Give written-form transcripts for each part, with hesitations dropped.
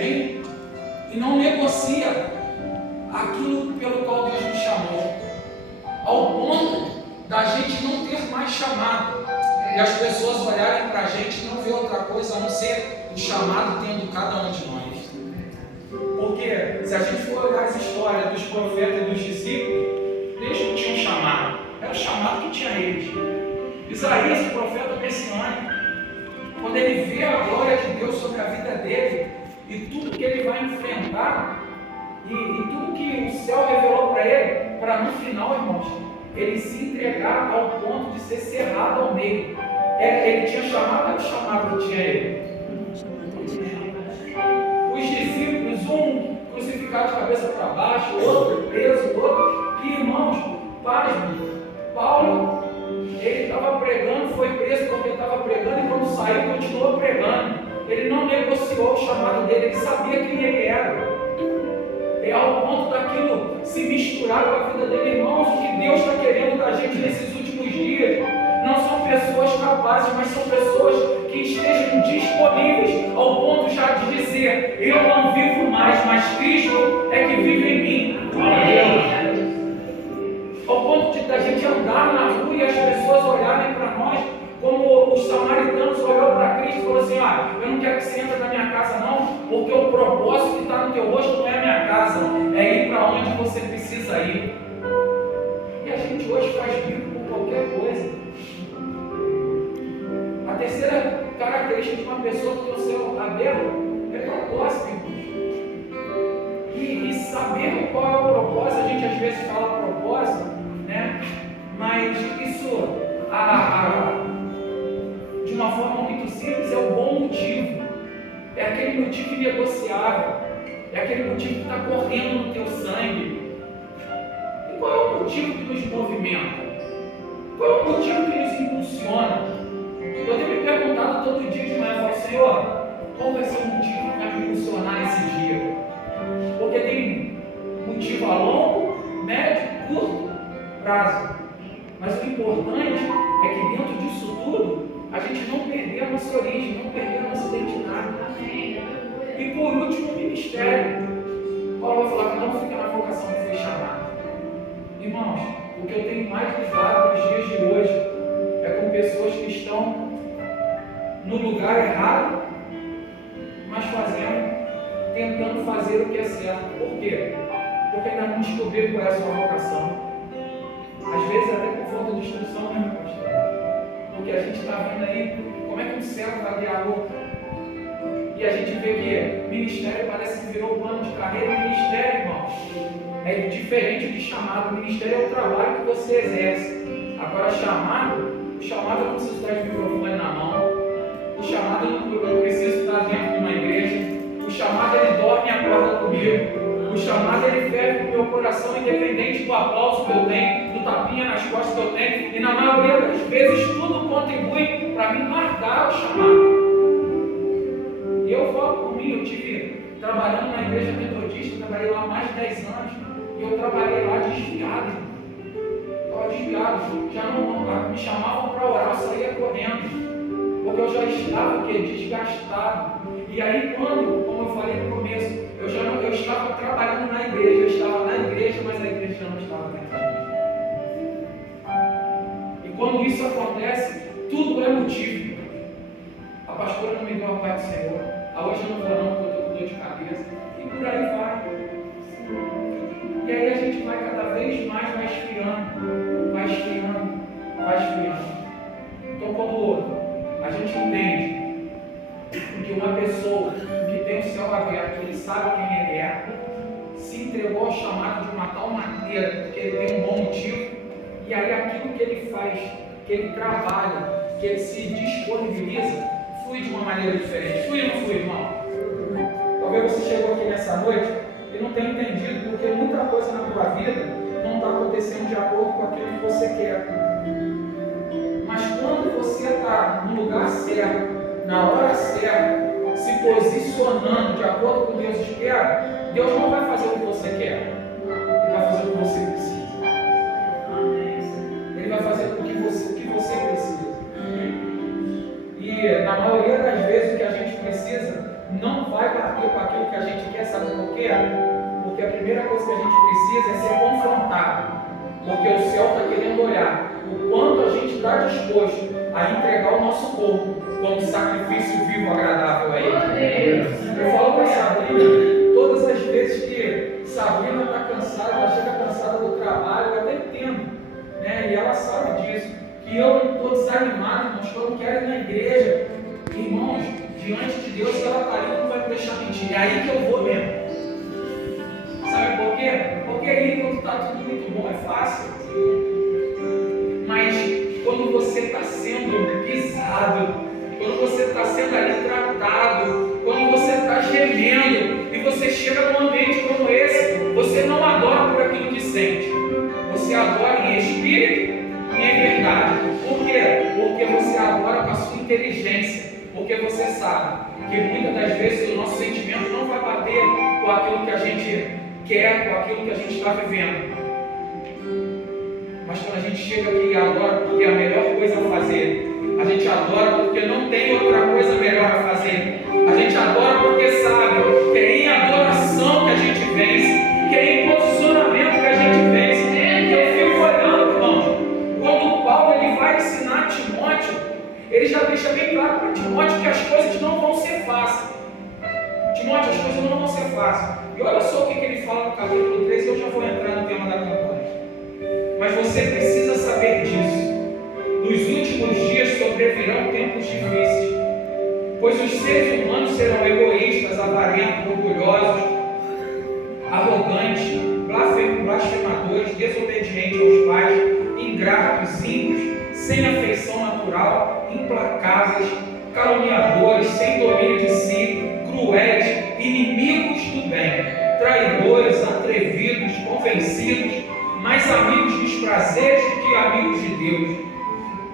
vem e não negocia aquilo pelo qual Deus nos chamou, ao ponto da gente não ter mais chamado, e as pessoas olharem para a gente e não ver outra coisa a não ser o chamado tendo cada um de nós. Porque se a gente for olhar as histórias dos profetas e dos discípulos, eles não tinham chamado, era o chamado que tinha eles. Isaías, o profeta messiânico, quando ele vê a glória de Deus sobre a vida dele e tudo que ele vai enfrentar e tudo que o céu revelou para ele, para no final, irmãos, ele se entregar ao ponto de ser cerrado ao meio. Ele tinha chamado, era o chamado que tinha ele. Os discípulos, um crucificado de cabeça para baixo, outro preso, outro. E irmãos, pasmem, Paulo, ele estava pregando, foi preso porque estava pregando, e quando saiu, continuou pregando. Ele não negociou o chamado dele, ele sabia quem ele era. É ao ponto daquilo se misturar com a vida dele, irmãos. O que Deus está querendo da gente nesses últimos dias não são pessoas capazes, mas são pessoas que estejam disponíveis ao ponto já de dizer: eu não vivo mais, mas Cristo é que vive em mim. Ao ponto de a gente andar na rua e as pessoas olharem para nós como os samaritanos olhou para Cristo e falou assim: eu não quero que você entre na minha casa não, porque o propósito que está no teu rosto não é a minha casa, é ir para onde você precisa ir. E a gente hoje faz bico por qualquer coisa. A terceira característica de uma pessoa que tem o céu aberto é propósito, irmãos. E saber qual é o propósito, a gente às vezes fala propósito, né? Mas isso, de uma forma muito simples, é o bom motivo. É aquele motivo inegociável. É aquele motivo que está correndo no teu sangue. E qual é o motivo que nos movimenta? Qual é o motivo que nos impulsiona? Eu tenho me perguntado todo dia de manhã, eu falo: Senhor, qual vai ser o motivo que vai me impulsionar esse dia? Porque tem motivo a longo, médio, curto prazo. Mas o importante é que dentro disso tudo, a gente não perder a nossa origem, não perder a nossa identidade. E por último, o ministério. Paulo vai falar que não fica na vocação que foi chamado. Irmãos, o que eu tenho mais lidado nos dias de hoje é com pessoas que estão no lugar errado, mas tentando fazer o que é certo. Por quê? Porque ainda não descobriram qual é a sua vocação. Às vezes até por falta de instrução, né, meu pastor? Porque a gente está vendo aí como é que um servo vai guiar outro. E a gente vê que ministério parece que virou plano de carreira. Ministério, irmãos, é diferente de chamado. Ministério é o trabalho que você exerce. Agora, o chamado eu não preciso estar de microfone na mão. O chamado eu não preciso estar dentro de uma igreja. O chamado ele dorme e acorda comigo. O chamado ele ferve o meu coração, independente do aplauso que eu tenho, do tapinha nas costas que eu tenho. E na maioria das vezes tudo contribui para me marcar o chamado. E eu falo por mim, eu tive trabalhando na igreja metodista, trabalhei lá há mais de 10 anos. E eu trabalhei lá desviado. Estava desviado. Já não me chamavam para orar, eu saía correndo. Porque eu já estava desgastado. E aí quando, como eu falei no começo, eu estava trabalhando na igreja, eu estava na igreja, mas a igreja já não estava dentro de mim. E quando isso acontece, tudo é motivo. A pastora não me deu a paz do Senhor. Hoje eu não vou não, porque eu estou com dor de cabeça. E por aí vai. E aí a gente vai cada vez mais esfriando. Então quando a gente entende que uma pessoa que tem o céu aberto, ele sabe quem ele é, se entregou ao chamado de uma tal maneira que ele tem um bom motivo, e aí aquilo que ele faz, que ele trabalha, que ele se disponibiliza, flui de uma maneira diferente. Flui ou não flui, irmão? Talvez você chegou aqui nessa noite e não tenha entendido, porque muita coisa na tua vida não está acontecendo de acordo com aquilo que você quer. Mas quando você está no lugar certo, na hora certa, se posicionando de acordo com o que Deus espera, Deus não vai fazer o que você quer, Ele vai fazer o que você precisa. Ele vai fazer o que você precisa. E na maioria das vezes o que a gente precisa não vai bater com aquilo que a quê? Porque a primeira coisa que a gente precisa é ser confrontado. Porque o céu está querendo olhar o quanto a gente está disposto a entregar o nosso corpo como sacrifício vivo agradável a Ele. Eu falo para a Sabrina, todas as vezes que Sabrina está cansada, ela chega cansada do trabalho, eu até entendo, né? E ela sabe disso, que eu estou desanimado, irmãos, que eu não quero ir na igreja. Irmãos, diante de Deus, se ela está ali, não vai me deixar mentir. É aí que eu vou mesmo. Sabe por quê? Porque aí, quando está tudo muito bom, é fácil. Mas quando você está sendo pisado, quando você está sendo ali tratado, quando você está gemendo, e você chega num ambiente como esse, você não adora por aquilo que sente. Você adora em espírito e em verdade. Por quê? Porque você adora com a sua inteligência. Porque você sabe que muitas das vezes o nosso sentimento não vai bater com aquilo que a gente quer, com aquilo que a gente está vivendo. Mas quando a gente chega aqui e adora porque é a melhor coisa a fazer, a gente adora porque não tem outra coisa melhor a fazer, a gente adora porque sabe que é em adoração que a gente vence, que é em posicionamento que a gente vence. Eu fico olhando, irmãos, quando Paulo ele vai ensinar Timóteo, ele já deixa bem claro para Timóteo que as coisas não vão ser fáceis. Timóteo, as coisas não vão ser fáceis. E olha só o que ele fala no capítulo 3, eu já vou entrar no tema da campanha. Mas você precisa saber disso. Nos últimos dias sobrevirão tempos difíceis, pois os seres humanos serão egoístas, avarentos, orgulhosos, arrogantes, blasfemadores, desobedientes aos pais, ingratos, ímpios, sem afeição natural, implacáveis, caluniadores, sem domínio de si, cruéis, inimigos do bem, traidores, atrevidos, convencidos, mais amigos dos prazeres do que amigos de Deus,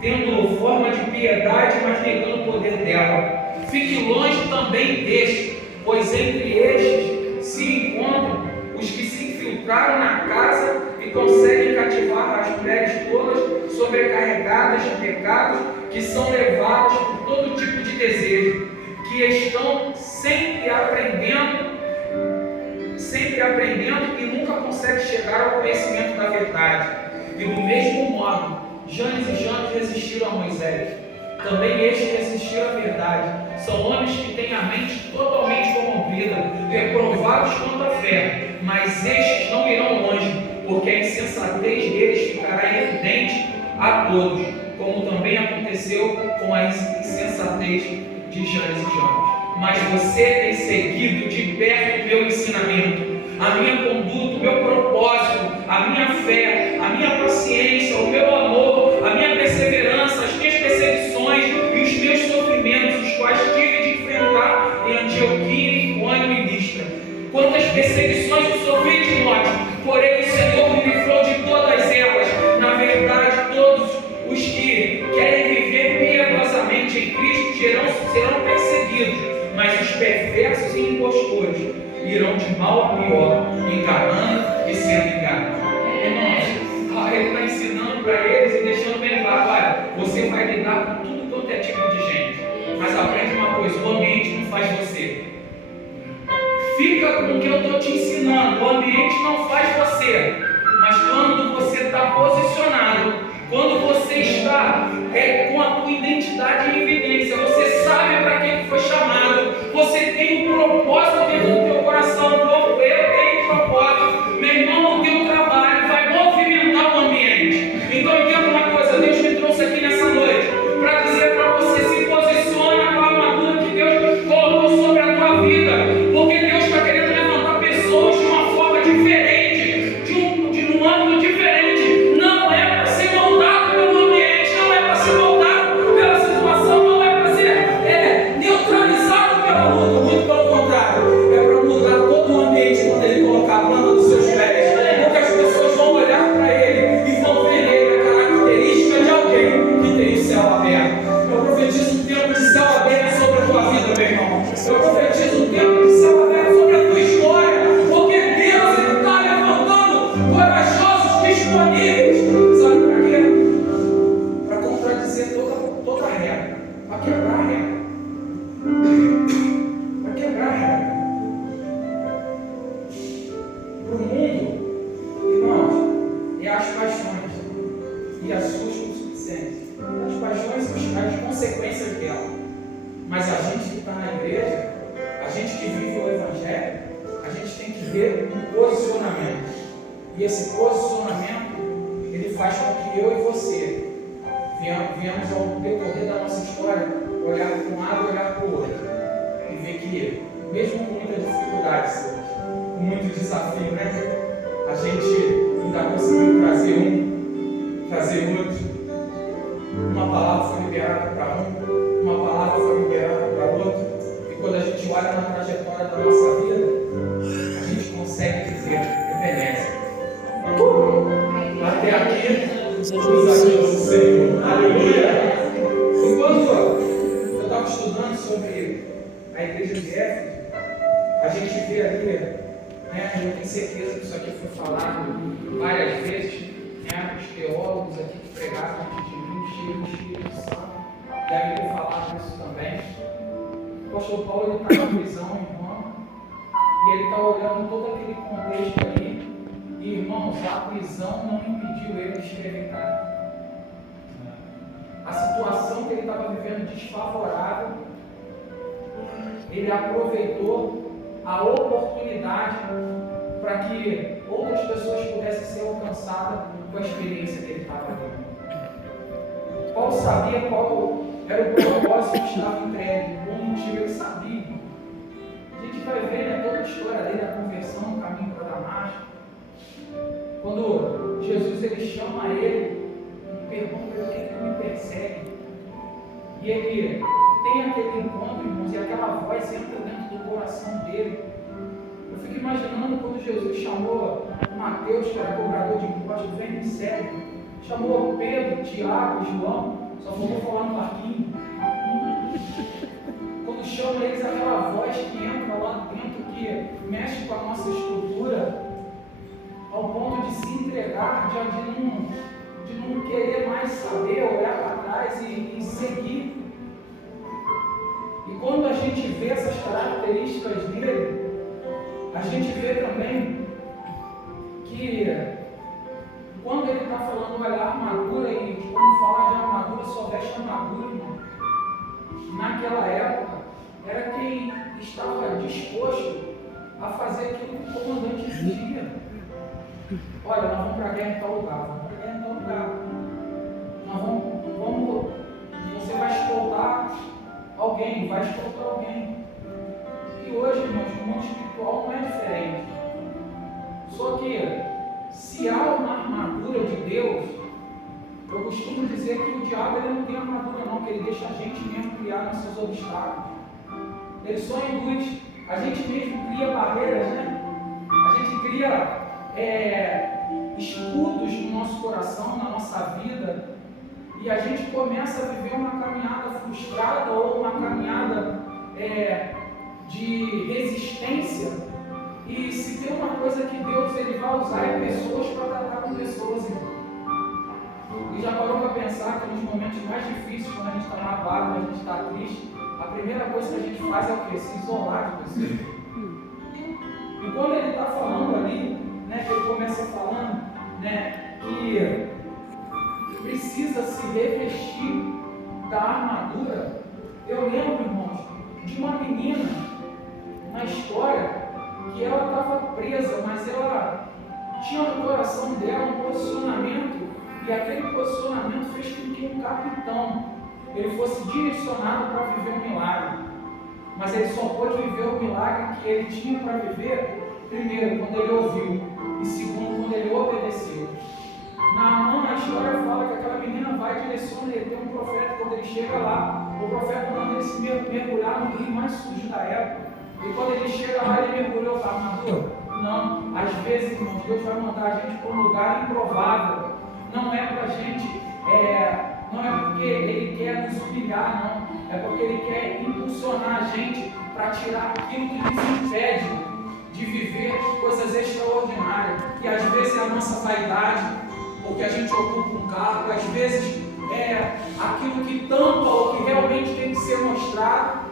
tendo forma de piedade, mas negando o poder dela. Fique longe também destes, pois entre estes se encontram os que se infiltraram na casa e conseguem cativar as mulheres todas sobrecarregadas de pecados, que são levadas por todo tipo de desejo, que estão sempre aprendendo e nunca conseguem chegar ao conhecimento da verdade. E do mesmo modo, Janes e Jambres resistiram a Moisés. Também estes resistiram à verdade. São homens que têm a mente totalmente corrompida, reprovados quanto à fé. Mas estes não irão longe, porque a insensatez deles ficará evidente a todos, como também aconteceu com a insensatez de Janes e Jambres. Mas você tem seguido de perto o meu ensinamento, a minha conduta, o meu propósito, a minha fé, a minha paciência, o meu amor, a minha perseverança, as minhas perseguições e os meus sofrimentos, os quais tive de enfrentar em Antioquia, Icônio e Listra. Quantas perseguições eu sofri, Timóteo, porém o Senhor me livrou de todas elas. Na verdade, todos os que querem viver piedosamente em Cristo serão perseguidos, mas os perversos e impostores irão de mal a pior, enganando e sendo enganados. Irmãos, ele está ensinando para eles e deixando bem claro: olha, você vai lidar com tudo quanto é tipo de gente, mas aprende uma coisa: o ambiente não faz você. Fica com o que eu estou te ensinando, o ambiente não faz você, mas quando você está posicionado, quando você está com a tua identidade em evidência, você sabe para que foi chamado, você tem um propósito dentro do teu coração, como eu tenho um propósito. Meu irmão, o teu trabalho vai movimentar o ambiente. Então entenda uma coisa: Deus me trouxe aqui nessa noite para dizer para você: se posicione com a armadura que Deus colocou sobre a tua vida, porque Deus está querendo levantar pessoas de uma forma diferente, de um âmbito diferente. Não é para ser moldado pelo ambiente, não é para ser moldado pela situação, não é para ser E esse posicionamento, ele faz com que eu e você venhamos ao decorrer da nossa história, olhar para um lado e olhar para o outro. E ver que, mesmo com muita dificuldade, com muito desafio, né? A gente ainda conseguiu trazer outro. Uma palavra foi liberada para um, uma palavra foi liberada para outro. E quando a gente olha na trajetória da nossa vida, a gente consegue dizer, permanece. Até aqui, os amigos do Senhor. Aleluia! Enquanto eu estava estudando sobre a igreja de Éfeso, a gente vê ali, né, eu tenho certeza que isso aqui foi falado várias vezes, né, os teólogos aqui que pregaram antes de mim, cheios do Espírito Santo, devem ter falado isso também. O apóstolo Paulo está na prisão em Roma, e ele está olhando todo aquele contexto ali, e irmãos, a prisão não impediu ele de escrever carta. A situação que ele estava vivendo desfavorável, ele aproveitou a oportunidade para que outras pessoas pudessem ser alcançadas com a experiência que ele estava tendo. Paulo sabia qual era o propósito que estava entregue, o motivo, ele sabia. A gente vai ver, né, toda a história dele, a conversão, o caminho para Damasco. Quando Jesus ele chama ele e pergunta por que tu me persegue, e ele tem aquele encontro, irmãos, e aquela voz entra dentro do coração dele. Eu fico imaginando quando Jesus chamou Mateus, que era cobrador de impostos, vem me segue, chamou Pedro, Tiago, João, só faltou falar no barquinho. Quando chama eles, aquela voz que entra lá dentro, que mexe com a nossa estrutura, ao ponto de se entregar, de não querer mais saber, olhar para trás e seguir. E quando a gente vê essas características dele, a gente vê também que quando ele está falando olhar a armadura, e quando fala de armadura, só veste armadura, irmão. Naquela época, era quem estava disposto a fazer aquilo que o comandante exigia. Olha, nós vamos para a guerra em tal lugar, vamos para a guerra em tal lugar. Você vai escoltar alguém, vai escoltar alguém. E hoje, irmãos, no mundo espiritual não é diferente. Só que, se há uma armadura de Deus, eu costumo dizer que o diabo ele não tem armadura não, que ele deixa a gente mesmo criar nossos obstáculos. Ele só induz, a gente mesmo cria barreiras, né? A gente cria escudos no nosso coração, na nossa vida, e a gente começa a viver uma caminhada frustrada ou uma caminhada de resistência. E se tem uma coisa que Deus ele vai usar é pessoas para tratar com pessoas, irmão. E já parou para pensar que nos momentos mais difíceis, quando a gente está magoado, quando a gente está triste, a primeira coisa que a gente faz é o quê? Se isolar de pessoas. E quando ele está falando ali, né, que ele começa falando, né, que precisa se revestir da armadura. Eu lembro, irmãos, de uma menina na história que ela estava presa, mas ela tinha no coração dela um posicionamento, e aquele posicionamento fez com que um capitão ele fosse direcionado para viver um milagre. Mas ele só pôde viver o milagre que ele tinha para viver, primeiro, quando ele ouviu, e segundo, quando ele obedeceu. Na história fala que aquela menina vai e direciona, ele tem um profeta, quando ele chega lá, o profeta manda ele se mergulhar no rio mais sujo da época. E quando ele chega lá, ele mergulhou para a armadura? Não. Às vezes, irmãos, Deus vai mandar a gente para um lugar improvável. Não é para a gente, não é porque Ele quer nos humilhar, não. É porque Ele quer impulsionar a gente para tirar aquilo que nos impede de viver coisas extraordinárias. E às vezes é a nossa vaidade, porque a gente ocupa um cargo, às vezes é aquilo que tampa ou que realmente tem que ser mostrado,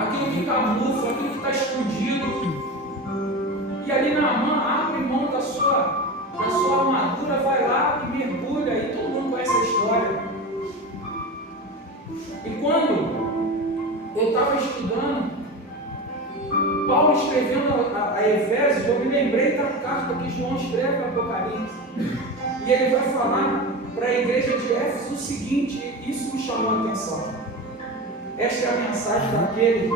aquilo que camufla, aquilo que está escondido. E ali Naamã abre mão da sua armadura, vai lá e mergulha, e todo mundo conhece a história. E quando eu estava estudando, Paulo escrevendo a Efésios, eu me lembrei da carta que João escreve no Apocalipse. E ele vai falar para a igreja de Éfeso o seguinte, isso me chamou a atenção. Esta é a mensagem daquele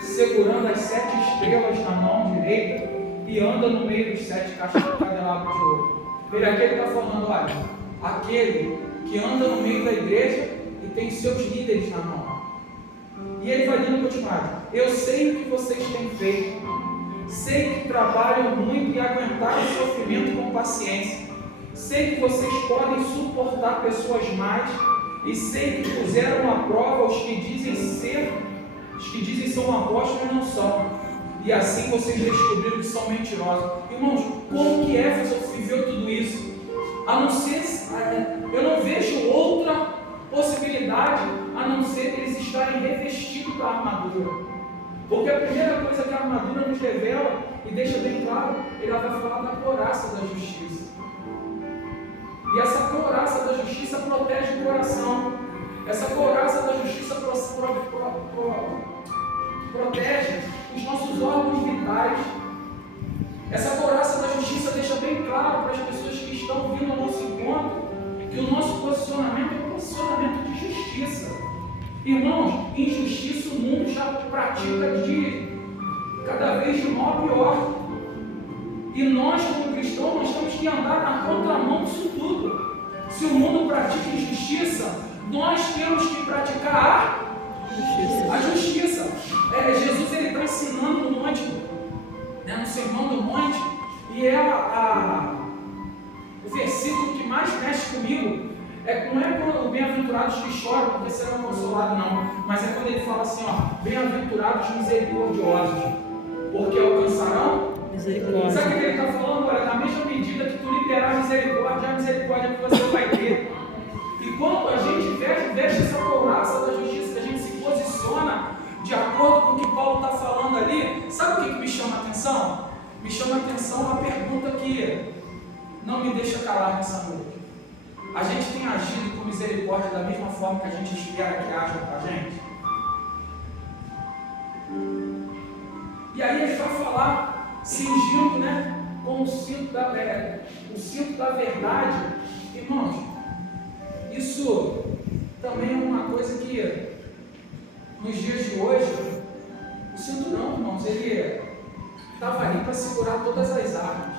segurando as 7 estrelas na mão direita e anda no meio dos 7 candelabros de ouro. Ele aqui está falando, olha, aquele que anda no meio da igreja e tem seus líderes na mão. E ele vai dando continuar. Eu sei o que vocês têm feito. Sei que trabalham muito e aguentaram o sofrimento com paciência. Sei que vocês podem suportar pessoas más. E sei que puseram à prova os que dizem são apóstolos, mas não são. E assim vocês descobriram que são mentirosos. Irmãos, como que Éfeso viveu tudo isso? A não ser, eu não vejo outra possibilidade a não ser eles estarem revestidos da armadura. Porque a primeira coisa que a armadura nos revela e deixa bem claro, ele vai falar da couraça da justiça. E essa couraça da justiça protege o coração. Essa couraça da justiça protege os nossos órgãos vitais. Essa couraça da justiça deixa bem claro para as pessoas que estão vindo ao nosso encontro que o nosso posicionamento é um posicionamento de justiça. Irmãos, injustiça o mundo já pratica de cada vez de mal a pior. E nós, como cristãos, nós temos que andar na contramão disso tudo. Se o mundo pratica injustiça, nós temos que praticar a justiça. Jesus está ensinando no monte, no Sermão do Monte, e o versículo que mais mexe comigo não é quando o bem-aventurados que choram porque serão consolados, não, mas é quando ele fala assim, bem-aventurados misericordiosos, porque alcançarão misericórdia. Sabe o que ele está falando? Olha, na mesma medida que tu liberar a misericórdia que você vai ter. E quando a gente veste essa couraça da justiça, que a gente se posiciona de acordo com o que Paulo está falando ali, sabe o que me chama a atenção? Me chama a atenção uma pergunta que não me deixa calar nessa noite. A gente tem agido com misericórdia da mesma forma que a gente espera que haja com a gente? E aí ele vai falar, cingindo, com o cinto da verdade. Irmãos, isso também é uma coisa que nos dias de hoje, o cinto não, irmãos, ele estava ali para segurar todas as armas.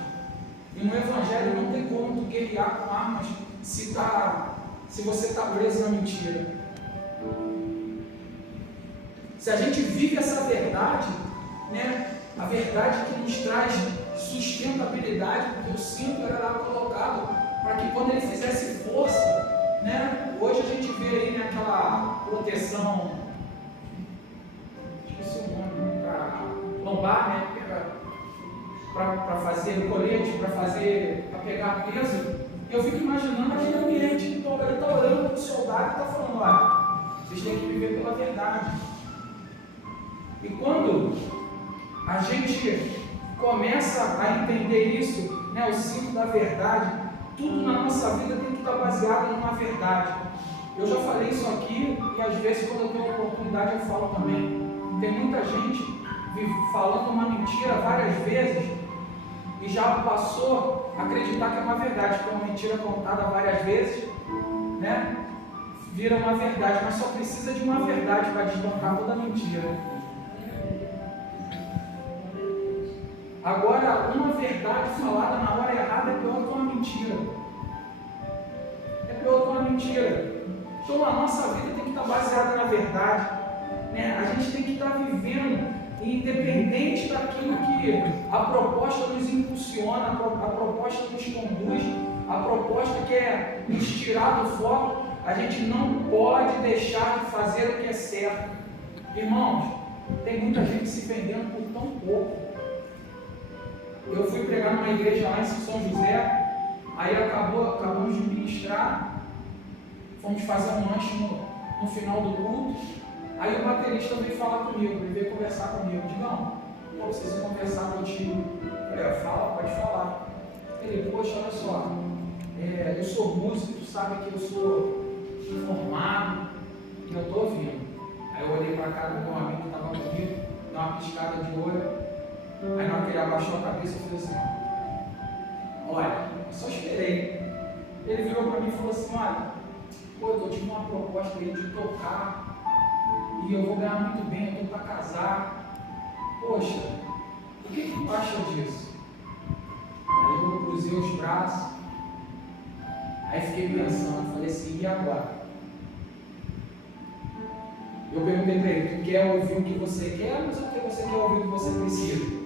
E no Evangelho não tem como tu guerrear com armas se você está preso na mentira. Se a gente vive essa verdade, a verdade que nos traz sustentabilidade, porque o cinto era lá colocado para que quando ele fizesse força, hoje a gente vê aí aquela proteção, esqueci o nome, para lombar, para fazer o colete, para pegar peso. Eu fico imaginando aquele ambiente, ele está orando para o soldado e está falando, olha, vocês têm que viver pela verdade. E quando a gente começa a entender isso, o cinto da verdade, tudo na nossa vida tem que estar baseado numa verdade. Eu já falei isso aqui e às vezes quando eu tenho oportunidade eu falo também. Tem muita gente falando uma mentira várias vezes e já passou a acreditar que é uma verdade, porque uma mentira contada várias vezes, vira uma verdade, mas só precisa de uma verdade para desbancar toda a mentira. Agora, uma verdade falada na hora errada é pior que uma mentira. É pior que uma mentira. Então a nossa vida tem que estar baseada na verdade. A gente tem que estar vivendo independente daquilo que a proposta nos impulsiona, a proposta nos conduz, a proposta quer nos tirar do foco. A gente não pode deixar de fazer o que é certo. Irmãos, tem muita gente se vendendo por tão pouco. Eu fui pregar numa igreja lá em São José, aí acabamos de ministrar, fomos fazer um lanche no final do culto, aí o baterista veio falar comigo, ele veio conversar comigo, Digão, preciso conversar contigo. Eu falei, fala, pode falar. Ele, poxa, olha só, eu sou músico, tu sabe que eu sou formado, e eu estou ouvindo. Aí eu olhei para a cara do meu amigo que estava comigo, deu uma piscada de olho. Aí na hora que ele abaixou a cabeça, eu falei assim, olha, eu só esperei. Ele virou para mim e falou assim, olha, pô, eu tive uma proposta aí de tocar e eu vou ganhar muito bem, eu estou para casar. Poxa, o que tu acha disso? Aí eu cruzei os braços, aí fiquei pensando, falei assim, e agora? Eu perguntei para ele, tu quer ouvir o que você quer, mas o que você quer ouvir o que você precisa?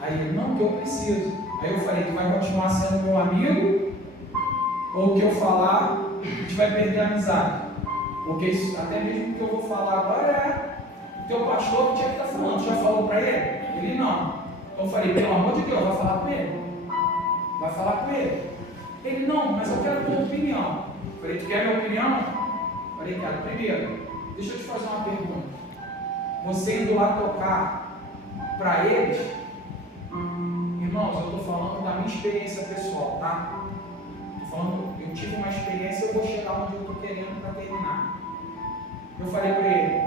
Aí ele, não, o que eu preciso. Aí eu falei, tu vai continuar sendo meu amigo? Ou o que eu falar, a gente vai perder a amizade? Porque isso, até mesmo o que eu vou falar agora é o teu pastor que tinha que estar falando. Tu já falou para ele? Ele não. Então eu falei, pelo amor de Deus, vai falar com ele? Vai falar com ele? Ele, não, mas eu quero a tua opinião. Eu falei, tu quer a minha opinião? Eu falei, cara, primeiro, deixa eu te fazer uma pergunta. Você indo lá tocar para eles, irmãos, eu estou falando da minha experiência pessoal, tá? Estou falando, eu tive uma experiência, eu vou chegar onde eu estou querendo para terminar. Eu falei para ele,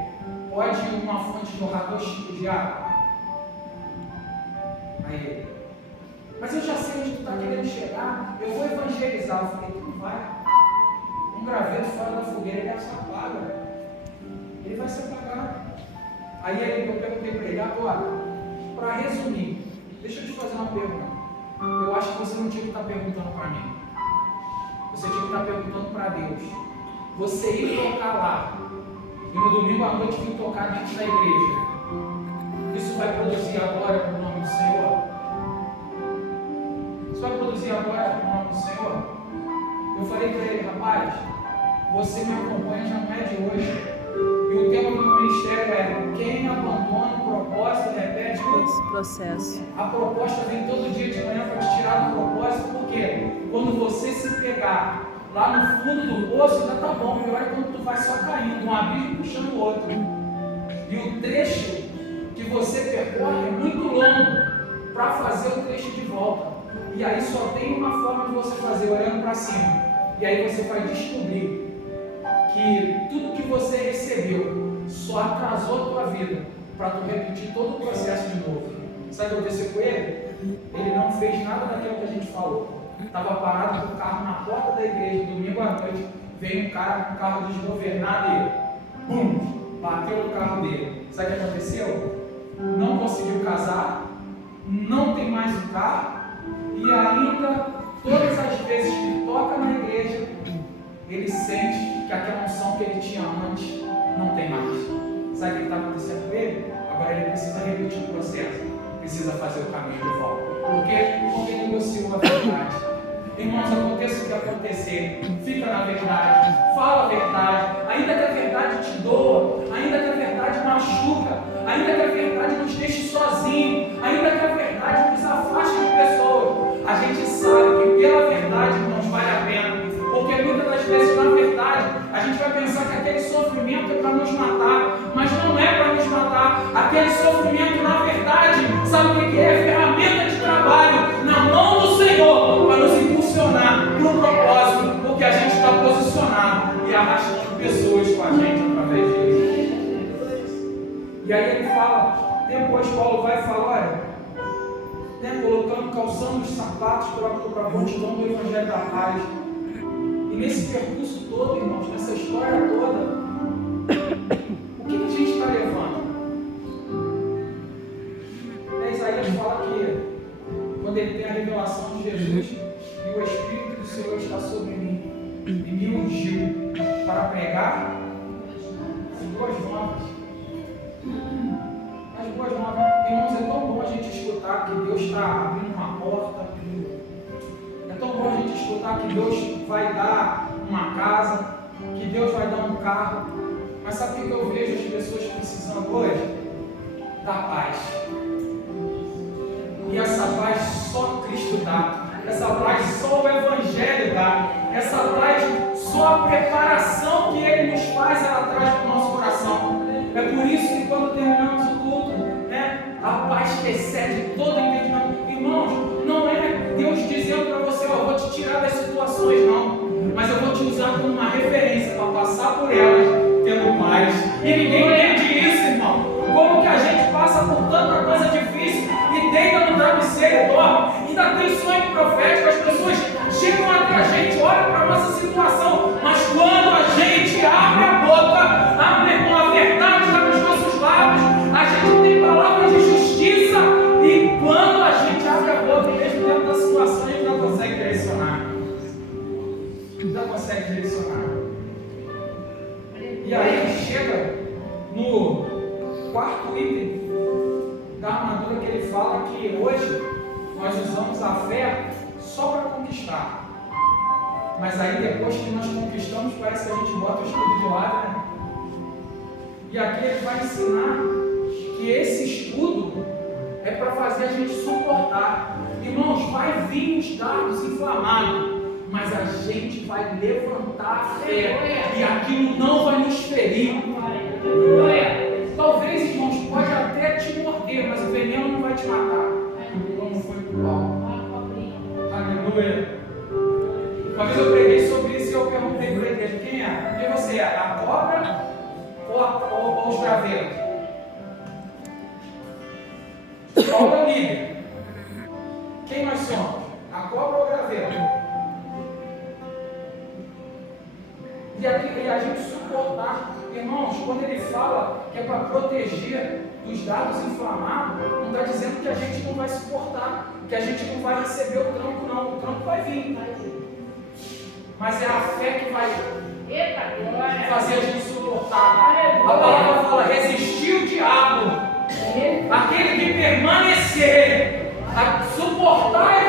pode uma fonte jorrar 2 tipos de água? Aí ele, mas eu já sei onde tu está querendo chegar, eu vou evangelizar. Eu falei, tu não vai. Um graveto fora da fogueira, ele se apaga. Ele vai se apagar. Aí eu perguntei para ele, agora, para resumir, deixa eu te fazer uma pergunta. Eu acho que você não tinha que estar perguntando para mim. Você tinha que estar perguntando para Deus. Você ir tocar lá, e no domingo à noite vir tocar dentro da igreja, isso vai produzir agora para o nome do Senhor? Isso vai produzir agora para o nome do Senhor? Eu falei para ele, rapaz, você me acompanha já não é de hoje. E o tema do meu ministério é: quem abandona o propósito repete o processo. A proposta vem todo dia de manhã para te tirar do propósito, porque quando você se pegar lá no fundo do poço, ainda tá bom, melhor é quando tu vai só caindo, um abismo puxando o outro. E o trecho que você percorre é muito longo para fazer o trecho de volta. E aí só tem uma forma de você fazer, olhando para cima. E aí você vai descobrir que tudo que você recebeu só atrasou a tua vida para tu repetir todo o processo de novo. Sabe o que aconteceu com ele? Ele não fez nada daquilo que a gente falou. Estava parado com o carro na porta da igreja, domingo à noite, veio um cara com o carro desgovernado e ele, bum, bateu no carro dele. Sabe o que aconteceu? Não conseguiu casar, não tem mais o carro, e ainda, todas as vezes que toca na igreja, ele sente que aquela unção que ele tinha antes não tem mais. Sabe o que está acontecendo com ele? Agora ele precisa repetir o processo, precisa fazer o caminho de volta. Por quê? Porque ele negociou a verdade. Irmãos, aconteça o que acontecer, fica na verdade, fala a verdade, ainda que a verdade te doa, ainda que a verdade machuca, ainda que a verdade nos deixe sozinhos, ainda que a verdade nos afaste de pessoas, a gente sabe que pela verdade, irmãos, vale a pena. Porque muitas das vezes, na verdade, a gente vai pensar que aquele sofrimento é para nos matar, mas não é para nos matar. Aquele sofrimento, na verdade, sabe o que é? É ferramenta de trabalho na mão do Senhor para nos impulsionar para um propósito, porque a gente está posicionado e arrastando pessoas com a gente através disso. E aí ele fala, depois Paulo vai falar, olha, colocando, calçando os sapatos para a prontidão do Evangelho da Paz. E nesse percurso todo, irmãos, nessa história toda, o que a gente está levando? Isaías fala que quando ele tem a revelação de Jesus e o Espírito do Senhor está sobre mim e me ungiu para pregar as boas novas. As boas novas. Irmãos, é tão bom a gente escutar que Deus está abrindo uma porta. É tão bom a gente escutar que Deus vai dar uma casa, que Deus vai dar um carro. Mas sabe o que eu vejo as pessoas precisando hoje? Da paz. E essa paz só Cristo dá. Essa paz só o Evangelho dá. Essa paz só a preparação que Ele nos faz, ela traz para o nosso coração. É por isso que quando terminamos o culto, né, a paz que excede todo entendimento. Irmãos, não é Deus dizendo para você, eu vou te tirar das situações, não. Mas eu vou te usar como uma referência para passar por elas, tendo paz. E ninguém entende isso, irmão. Como que a gente passa a fé só para conquistar. Mas aí depois que nós conquistamos, parece que a gente bota o escudo de lado, né? E aqui ele vai ensinar que esse escudo é para fazer a gente suportar. Irmãos, vai vir os dardos inflamados, mas a gente vai levantar a fé e aquilo não vai nos ferir. Talvez, irmãos, pode até te morder, mas o veneno não vai te matar, como foi com o Paulo. Aleluia. Uma vez eu preguei sobre isso e eu perguntei para ele: quem é? Quem você é? A cobra ou os graveiros? Qual é o líder? Quem nós somos? A cobra ou o graveiro? E a gente suportar. Irmãos, quando ele fala que é para proteger dos dardos inflamados, não está dizendo que a gente não vai suportar, que a gente não vai receber o tranco, não. O tranco vai vir. Mas é a fé que vai fazer a gente suportar. A palavra fala: resistir o diabo, aquele que permanecer, suportar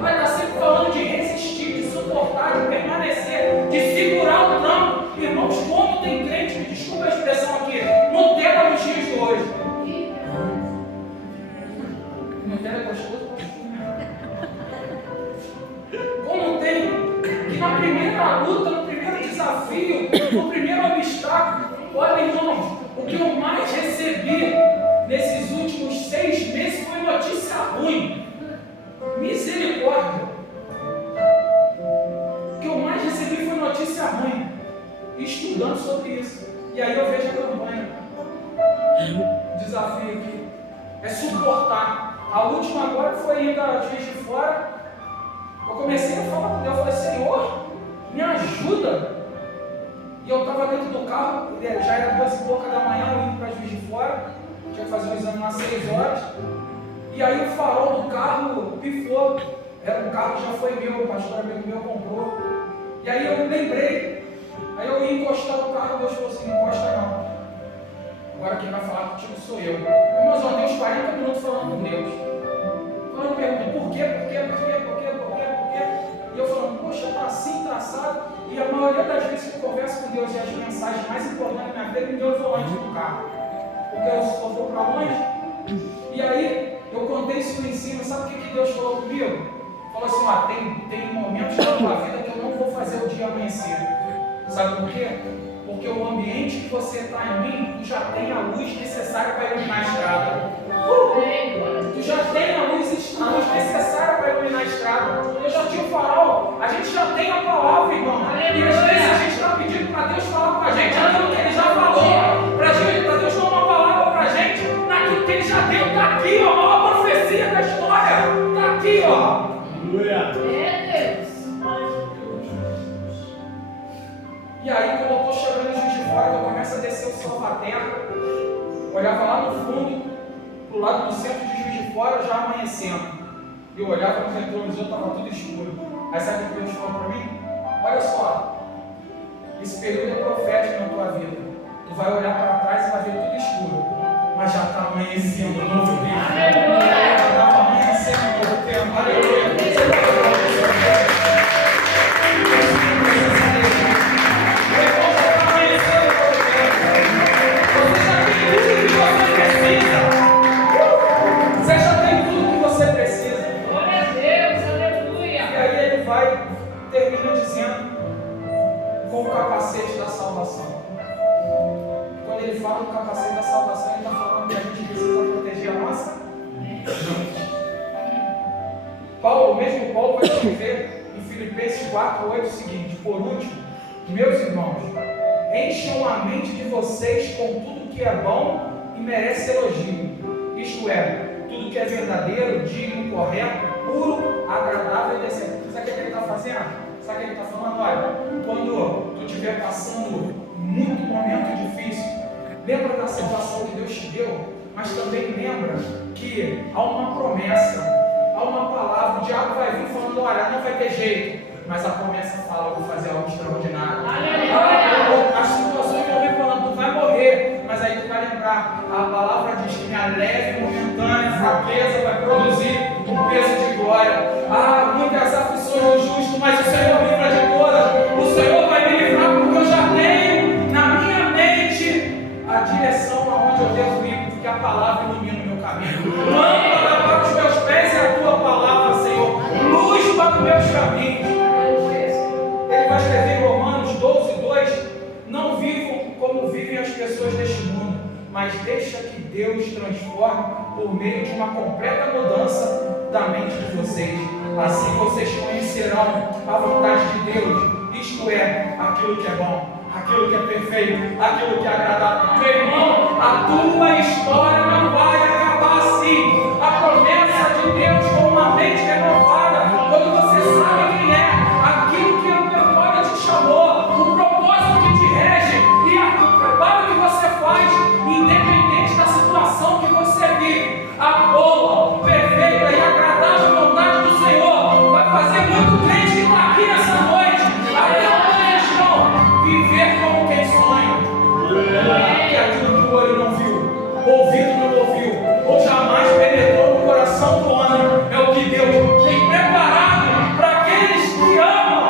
vai estar sempre falando de resistir, de suportar, de permanecer, de segurar o tranco. Irmãos, como tem crente, me desculpa a expressão aqui, Nutella nos dias de hoje. Nutella é gostoso? Como tem que na primeira luta, no primeiro desafio, no primeiro obstáculo, olha, irmãos, o que eu mais recebi nesses últimos 6 meses foi notícia ruim. Misericórdia. O que eu mais recebi foi notícia ruim. Estudando sobre isso. E aí eu vejo a campanha. O desafio aqui é suportar. A última agora foi indo a Juiz de Fora. Eu comecei a falar com Deus. Eu falei: Senhor, me ajuda. E eu estava dentro do carro. Já era 2h pouca da manhã, eu indo para Juiz de Fora. Tinha que fazer um exame às 6 horas. E aí o farol do carro pifou. Era um carro que já foi meu, o pastor amigo meu comprou. E aí eu lembrei. Aí eu ia encostar o carro, Deus falou assim: não encosta não. Agora quem vai falar contigo sou eu. Mas ó, deu uns 40 minutos falando com Deus. Falando, perguntando por quê? E eu falando: poxa, tá assim traçado. E a maioria das vezes que eu converso com Deus e as mensagens mais importantes da minha vida, me deu o volante do carro. Porque eu só vou para longe. E aí eu contei isso no ensino. Sabe o que Deus falou comigo? Falou assim: ó, tem momentos da tua vida que eu não vou fazer o dia amanhecer. Sabe por quê? Porque o ambiente que você está em mim, tu já tem a luz necessária para iluminar a estrada. Tu já tem a luz necessária para iluminar a estrada. Eu já tinha o farol. A gente já tem a palavra, irmão. E às vezes a gente está pedindo para Deus falar com a gente aquilo que Ele já falou. Para Deus dar uma palavra para a gente naquilo que Ele já deu. Está aqui, ó, a maior profecia da história. Está aqui, ó. E aí, quando eu estou chegando em Juiz de Fora, eu começo a descer o Salvaterra, olhava lá no fundo, pro lado do centro de Juiz de Fora, já amanhecendo. E eu olhava no retrovisor, estava tudo escuro. Aí sabe o que Deus falou para mim? Olha só, esse período é profético na tua vida. Tu vai olhar para trás e vai ver tudo escuro, mas já está amanhecendo um novo tempo. Já está amanhecendo um novo tempo. Aleluia. Termina dizendo com o capacete da salvação. Quando ele fala do capacete da salvação, ele está falando que a gente precisa proteger a nossa mente. O mesmo Paulo vai escrever em Filipenses 4:8 o seguinte: por último, meus irmãos, encham a mente de vocês com tudo que é bom e merece elogio. Isto é, tudo que é verdadeiro, digno, correto, puro, agradável e decente. Sabe o que ele está fazendo? Sabe o que ele está falando? Olha, quando tu estiver passando muito momento difícil, lembra da salvação que Deus te deu, mas também lembra que há uma promessa, há uma palavra. O diabo vai vir falando: olha, não vai ter jeito, mas a promessa fala: eu vou fazer algo extraordinário. As situações vão vir falando: tu vai morrer, mas aí tu vai lembrar, a palavra diz que minha leve e momentânea fraqueza vai produzir um peso de glória. mas deixa que Deus transforme por meio de uma completa mudança da mente de vocês. Assim vocês conhecerão a vontade de Deus, isto é, aquilo que é bom, aquilo que é perfeito, aquilo que é agradável. Meu irmão, a tua história não vai acabar assim. A promessa de Deus com uma mente renovada, quando você sabe quem é, aquilo que o propósito te chamou, o propósito que te rege e o trabalho que você faz, independente da situação que você vive, a boa, perfeita e agradável vontade do Senhor vai fazer muito crente que está aqui nessa noite, até onde viver como quem sonha. Que aquilo que o olho não viu, o ouvido não ouviu, ou jamais penetrou no coração do homem, é o que Deus tem preparado para aqueles que amam.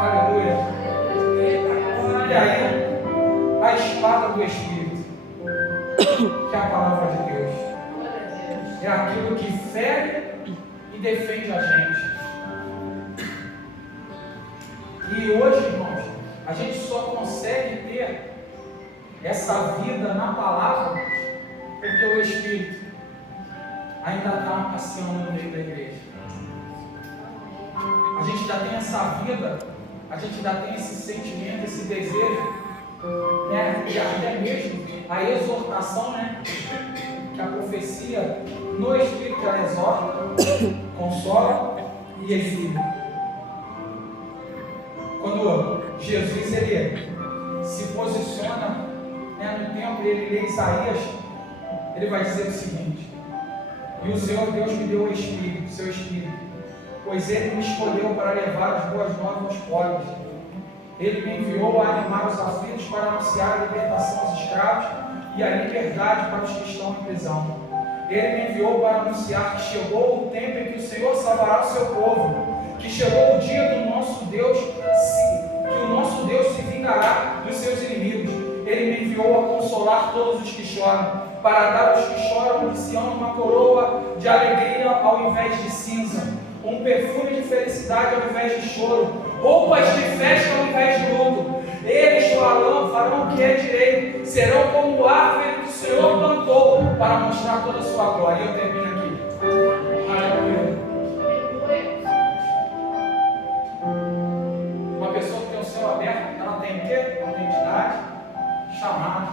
Aleluia. E aí, a espada do Espírito, que é a palavra de Deus, é aquilo que fere e defende a gente. E hoje, irmãos, a gente só consegue ter essa vida na palavra porque o Espírito ainda está passeando no meio da igreja. A gente já tem essa vida, a gente já tem esse sentimento, esse desejo, né? E até mesmo a exortação, né? Que a profecia no Espírito ela exorta, consola e exílio. Quando Jesus ele se posiciona, né, no templo, ele lê Isaías, ele vai dizer o seguinte: e o Senhor Deus me deu o Espírito, seu Espírito, pois ele me escolheu para levar as boas novas aos pobres. Ele me enviou a animar os aflitos, para anunciar a libertação aos escravos e a liberdade para os que estão em prisão. Ele me enviou para anunciar que chegou o tempo em que o Senhor salvará o seu povo, que chegou o dia do nosso Deus, que o nosso Deus se vingará dos seus inimigos. Ele me enviou a consolar todos os que choram, para dar aos que choram de Sião uma coroa de alegria ao invés de cinza, um perfume de felicidade ao invés de choro, roupas de festa ao invés de luto. Eles farão o que é direito, serão como árvore que o Senhor plantou, para mostrar toda a sua glória. E eu termino aqui. Aleluia. Uma pessoa que tem o céu aberto, ela tem o quê? Identidade, chamado,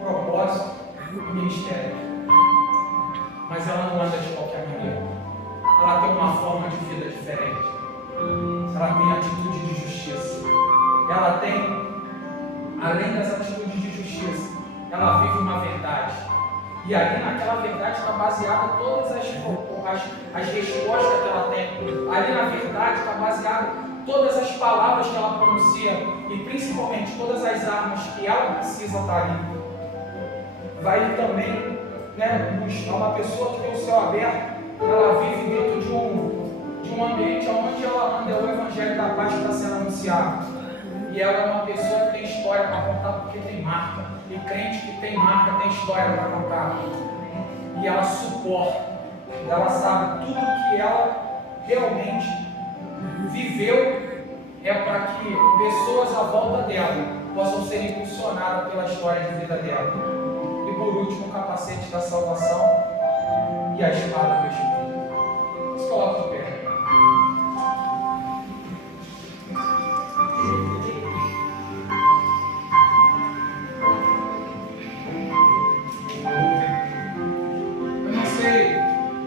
propósito e ministério. Mas ela não anda de qualquer maneira. Ela tem uma forma de vida diferente. Ela tem atitude de justiça. Ela tem, além das atitudes de justiça, ela vive uma verdade. E ali naquela verdade está baseada todas as respostas que ela tem. Ali na verdade está baseada todas as palavras que ela pronuncia e principalmente todas as armas que ela precisa estar ali. Vai também, né, uma pessoa que tem o céu aberto, ela vive dentro de um ambiente onde ela anda, é o evangelho da paz que está sendo anunciado. E ela é uma pessoa que tem história para contar porque tem marca. E crente que tem marca tem história para contar. E ela suporta. Ela sabe tudo que ela realmente viveu é para que pessoas à volta dela possam ser impulsionadas pela história de vida dela. E por último, o capacete da salvação e a espada do Espírito. Se coloca de pé. Eu não sei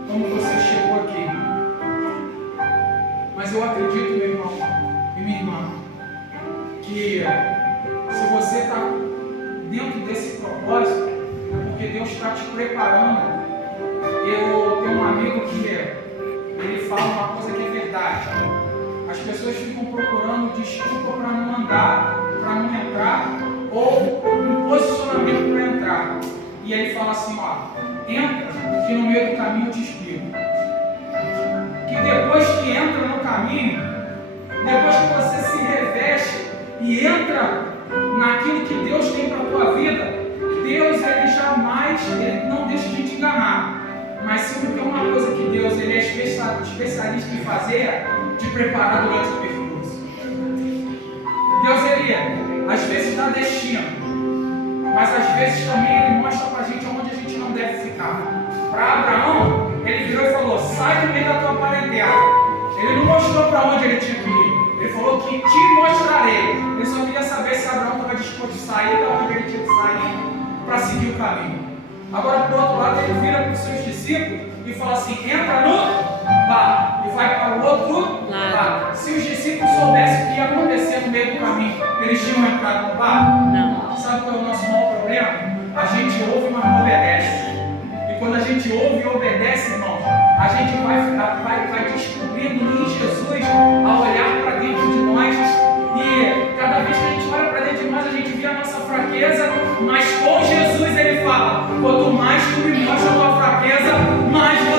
como você chegou aqui, mas eu acredito, meu irmão e minha irmã, que se você está dentro desse propósito, é porque Deus está te preparando. Eu tenho um amigo que ele fala uma coisa que é verdade. As pessoas ficam procurando desculpa para não andar, para não entrar, ou um posicionamento para entrar. E aí ele fala assim, ó, entra, que no meio do caminho eu te explico. Que depois que entra no caminho, depois que você se reveste e entra naquilo que Deus tem para a tua vida, Deus ele jamais, ele não deixa de te enganar. Mas se tem uma coisa que Deus ele é especialista em fazer, é te preparar durante o percurso. Deus ele às vezes dá destino. mas às vezes também Ele mostra para a gente onde a gente não deve ficar. Para Abraão, Ele virou e falou: sai do meio da tua parentela. Ele não mostrou para onde ele tinha que ir. Ele falou que te mostrarei. Ele só queria saber se Abraão estava disposto a sair da onde ele tinha que sair para seguir o caminho. Agora, por outro lado, ele vira para os seus discípulos e fala assim: entra no barco e vai para o outro lado. Se os discípulos soubessem o que ia acontecer no meio do caminho, eles tinham entrado no barco? Não. Sabe qual é o nosso maior problema? A gente ouve, mas não obedece. E quando a gente ouve e obedece, irmãos, a gente vai descobrindo em Jesus, a olhar para dentro de nós. E cada vez que a gente olha para dentro de nós, a gente vê a nossa fraqueza. Mas com Jesus Ele fala: quanto mais tu me mostra a tua fraqueza, mais